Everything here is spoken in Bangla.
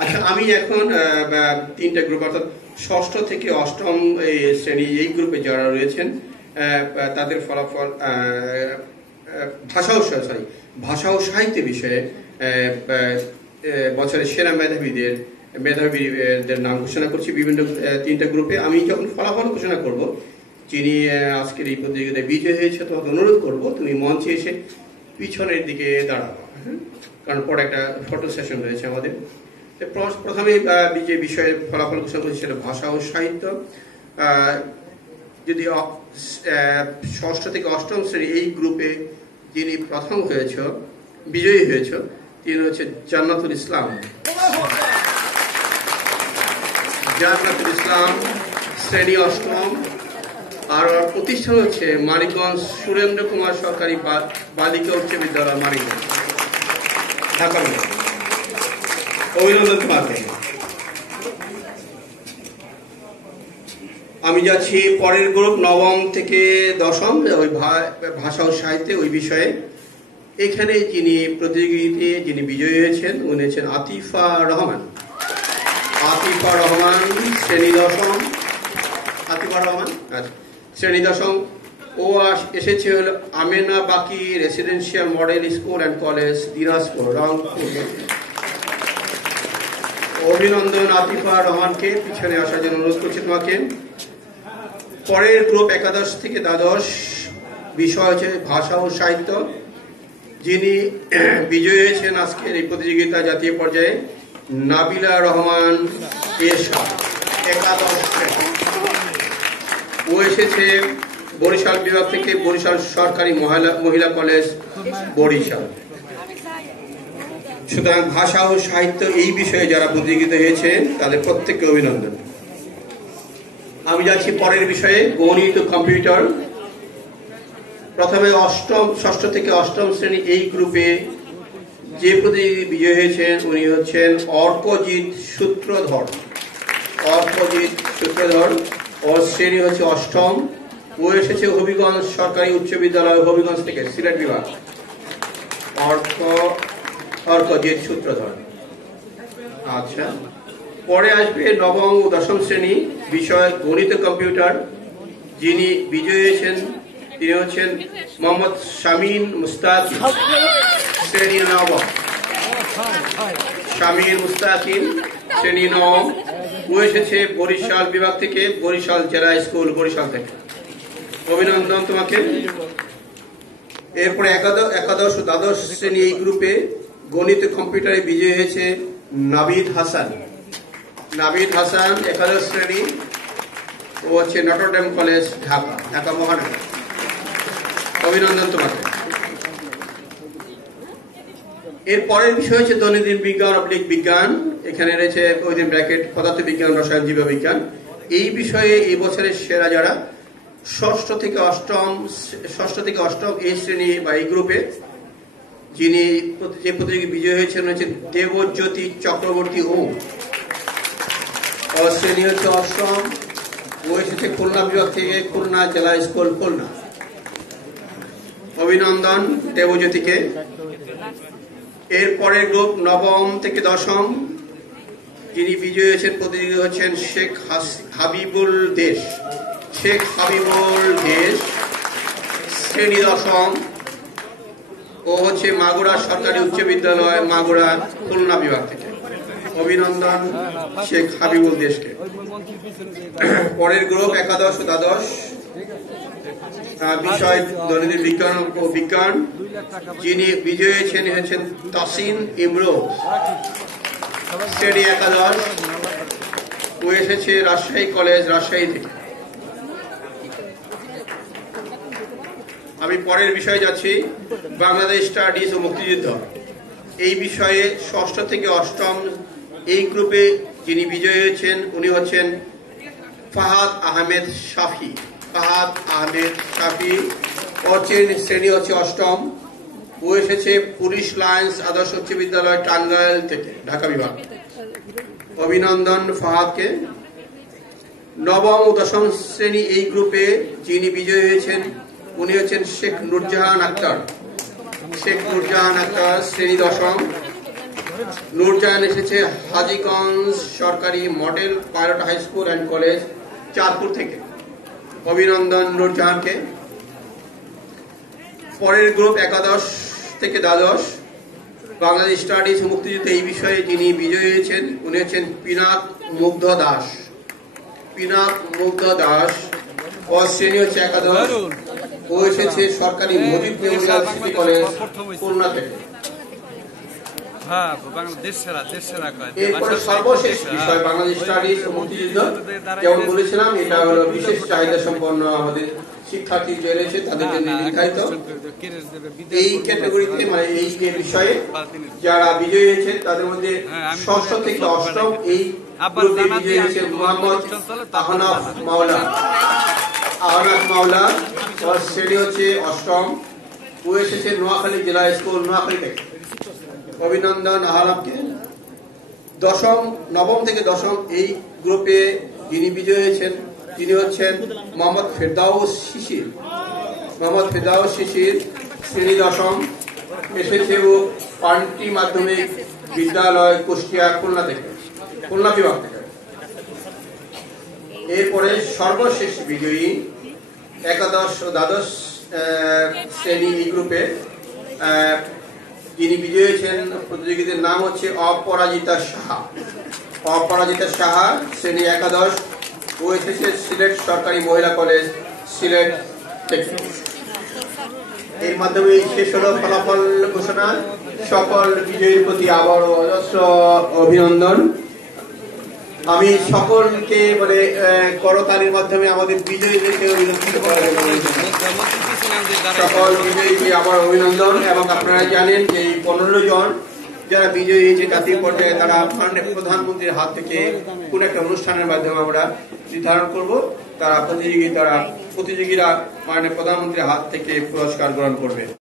আচ্ছা, আমি এখন তিনটা গ্রুপ অর্থাৎ ষষ্ঠ থেকে অষ্টম শ্রেণী এই গ্রুপে যারা রয়েছেন তাদের ফলাফল ভাষা ও সাহিত্য বিষয়ে বছরের সেরা মেধাবীদের নাম ঘোষণা করছি বিভিন্ন তিনটা গ্রুপে। আমি যখন ফলাফল ঘোষণা করব, যিনি আজকের এই প্রতিযোগিতায় বিজয়ী হয়েছে, তোমাকে অনুরোধ করব তুমি মঞ্চে এসে পিছনের দিকে দাঁড়াবো, কারণ পরে একটা ফটো সেশন রয়েছে আমাদের। প্রথমে যে বিষয়ে ফলাফল ঘোষণা করছি সেটা ভাষা ও সাহিত্য। যদি ষষ্ঠ থেকে অষ্টম শ্রেণী এই গ্রুপে যিনি প্রথম বিজয়ী হয়েছ, তিনি হচ্ছে জান্নাতুল ইসলাম। জান্নাতুল ইসলাম শ্রেণী অষ্টম। আর প্রতিষ্ঠান হচ্ছে মানিকগঞ্জ সুরেন্দ্র কুমার সরকারি বালিকা উচ্চ বিদ্যালয়, মানিকগঞ্জ, ঢাকা। অভিনন্দন তোমাকে। আমি যাচ্ছি পরের গ্রুপ, নবম থেকে দশম, ওই ভাষা ও সাহিত্যে ওই বিষয়ে। এখানে যিনি বিজয়ী হয়েছেন উনি হচ্ছেন আতিফা রহমান। শ্রেণী দশম। আতিফা রহমান শ্রেণী দশম। ও এসেছে হলো আমেনা বাকি residential model school and college, Dinajpur, Rangpur. অভিনন্দন আতিফা রহমানকে, পিছনে আসার জন্য অনুরোধ করছি তোমাকে। পরের গ্রুপ একাদশ থেকে দ্বাদশ, বিষয় হচ্ছে ভাষা ও সাহিত্য। যিনি বিজয়ী হয়েছেন আজকের এই প্রতিযোগিতা জাতীয় পর্যায়ে, নাবিলা রহমান এশা, একাদশ। ও এসেছে বরিশাল বিভাগ থেকে, বরিশাল সরকারি মহিলা কলেজ, বরিশাল। সুতরাং ভাষা ও সাহিত্য এই বিষয়ে যারা প্রতিযোগিতা হয়েছে তাদের প্রত্যেককে অভিনন্দন। আমি যাচ্ছি পরের বিষয়ে, গণিত ও কম্পিউটার। প্রথমে ষষ্ঠ থেকে অষ্টম শ্রেণী এই গ্রুপে যে প্রতিযোগী বিজয়ী হয়েছেন উনি হচ্ছেন অর্কজিৎ সূত্রধর। ওর শ্রেণী হচ্ছে অষ্টম। ও এসেছে হবিগঞ্জ সরকারি উচ্চ বিদ্যালয়, হবিগঞ্জ থেকে, সিলেট বিভাগ। অর্কজিৎ সূত্রধর। আচ্ছা, পরে আসবে নবম ও দশম শ্রেণী, বিষয় গণিত কম্পিউটার। যিনি বিজয়ী হয়েছেন তিনি হচ্ছেন মোহাম্মদ শামীন মুস্তাকিম, শ্রেণী নবম। শ্রেণী নবম। ও এসেছে বরিশাল বিভাগ থেকে, বরিশাল জেলা স্কুল, বরিশাল থেকে। অভিনন্দন তোমাকে। এরপরে একাদশ ও দ্বাদশ শ্রেণী এই গ্রুপে গণিত কম্পিউটারে বিজয়ী হয়েছে নাবিদ হাসান, একাদশ শ্রেণী। ও হচ্ছে নটরডেম কলেজ, ঢাকা মহানগর। অভিনন্দন তোমাকে। এর পরের বিষয় হচ্ছে দৈনন্দিন বিজ্ঞান। এখানে রয়েছে ওইদিন ব্র্যাকেট পদার্থ বিজ্ঞান, রসায়ন, জীববিজ্ঞান। এই বিষয়ে এই বছরের সেরা যারা ষষ্ঠ থেকে অষ্টম এই শ্রেণী বা এই গ্রুপে যে প্রতিযোগী বিজয়ী হয়েছেন হচ্ছে দেবজ্যোতি চক্রবর্তী। ও শ্রেণী হচ্ছে অষ্টম। ও এসেছে খুলনা বিভাগ থেকে, খুলনা জেলা স্কুল, খুলনা। অভিনন্দন দেবজ্যোতিকে। এর পরের গ্রুপ নবম থেকে দশম, যিনি বিজয়ী হয়েছেন প্রতিযোগী হচ্ছেন শেখ হাবিবুল দেশ, শ্রেণী দশম। ও হচ্ছে মাগুরা সরকারি উচ্চ বিদ্যালয়, মাগুরা, খুলনা বিভাগ থেকে। অভিনন্দন শেখ হাবিবুল দেশকে। পরের গ্রুপ একাদশ ও দ্বাদশ, বিষয় দৈনন্দিন বিজ্ঞান। যিনি বিজয়ী হয়েছেন তাসিন ইমরোজ, শ্রেণী একাদশ। ও এসেছে রাজশাহী কলেজ, রাজশাহী থেকে। আমি পরের বিষয়ে যাচ্ছি, বাংলাদেশ স্টাডিজ ও মুক্তিযুদ্ধ। এই বিষয়ে ষষ্ঠ থেকে অষ্টম এই গ্রুপে যিনি বিজয়ী হয়েছেন উনি হচ্ছেন ফাহাদ আহমেদ শাফি। ওর শ্রেণী হচ্ছে অষ্টম। ও এসেছে পুলিশ লাইন্স আদর্শ উচ্চ বিদ্যালয়, টাঙ্গাইল থেকে, ঢাকা বিভাগ। অভিনন্দন ফাহাদকে। নবম ও দশম শ্রেণী এই গ্রুপে যিনি বিজয়ী হয়েছেন উনি হচ্ছেন শেখ নুরজাহান আক্তার, শ্রেণী দশম। নূরজাহান এসেছে হাজীগঞ্জ সরকারি model pilot high school and college Chandpur থেকে। অভিনন্দন নূরজাহানকে। পরের গ্রুপ একাদশ থেকে দ্বাদশ, বাংলাদেশ স্টাডিজ মুক্তিযুদ্ধ এই বিষয়ে যিনি বিজয়ী হয়েছেন উনি হচ্ছেন পিনাক মুগ্ধ দাস। পিনাক মুগ্ধ দাস ও শ্রেণী হচ্ছে একাদশ। ও এসেছে সরকারি Majid Memorial city college Khulna থেকে। এরপরে সর্বশেষ বিষয় বাংলাদেশ স্টাডিজ ও মুক্তিযুদ্ধ, যেমন বলেছিলাম এটা হলো বিশেষ চাহিদা সম্পন্ন আমাদের শিক্ষার্থী যে রয়েছে তাদের জন্য নির্ধারিত। এই ক্যাটাগরিতে মানে এই যে বিষয়ে যারা বিজয়ী হয়েছে তাদের মধ্যে ষষ্ঠ থেকে অষ্টম এই গ্রুপে বিজয়ী হয়েছে মোহাম্মদ আহনাফ মাওলা। আহনাফ মাওলা ওর শ্রেণী হচ্ছে অষ্টম। ও এসেছে নোয়াখালী জেলা স্কুল নোয়াখালী থেকে। অভিনন্দন আহনাফকে। নবম থেকে দশম এই গ্রুপে যিনি বিজয়ী হয়েছেন তিনি হচ্ছেন মোহাম্মদ ফেরদাউস শিশির। মোহাম্মদ ফেরদাউস শিশির শ্রেণী দশম। এসেছে ও পান্টি মাধ্যমিক বিদ্যালয় কুষ্টিয়া খুলনা থেকে, খুলনা বিভাগ থেকে। এরপরে সর্বশেষ বিজয়ী একাদশ ও দ্বাদশ শ্রেণী এই গ্রুপে যিনি বিজয়ী হয়েছেন প্রতিযোগীদের নাম হচ্ছে অপরাজিতা সাহা। অপরাজিতা সাহা শ্রেণী একাদশ। ও এসেছে সিলেট সরকারি মহিলা কলেজ সিলেট থেকে। এর মাধ্যমে শেষ হলো ফলাফল ঘোষণা। সকল বিজয়ীর প্রতি আবারও অজস্র অভিনন্দন। আমি সকলকে মানে করতালির মাধ্যমে আমাদের বিজয়ীদেরকে অভিনন্দিত করার সকল বিজয়ীকে আবার অভিনন্দন। এবং আপনারা জানেন যে এই 15 জন যারা বিজয়ী হয়েছে জাতীয় পর্যায়ে তারা প্রধানমন্ত্রীর হাত থেকে কোন একটা অনুষ্ঠানের মাধ্যমে আমরা নির্ধারণ করব। প্রতিযোগীরা মাননীয় প্রধানমন্ত্রীর হাত থেকে পুরস্কার গ্রহণ করবে।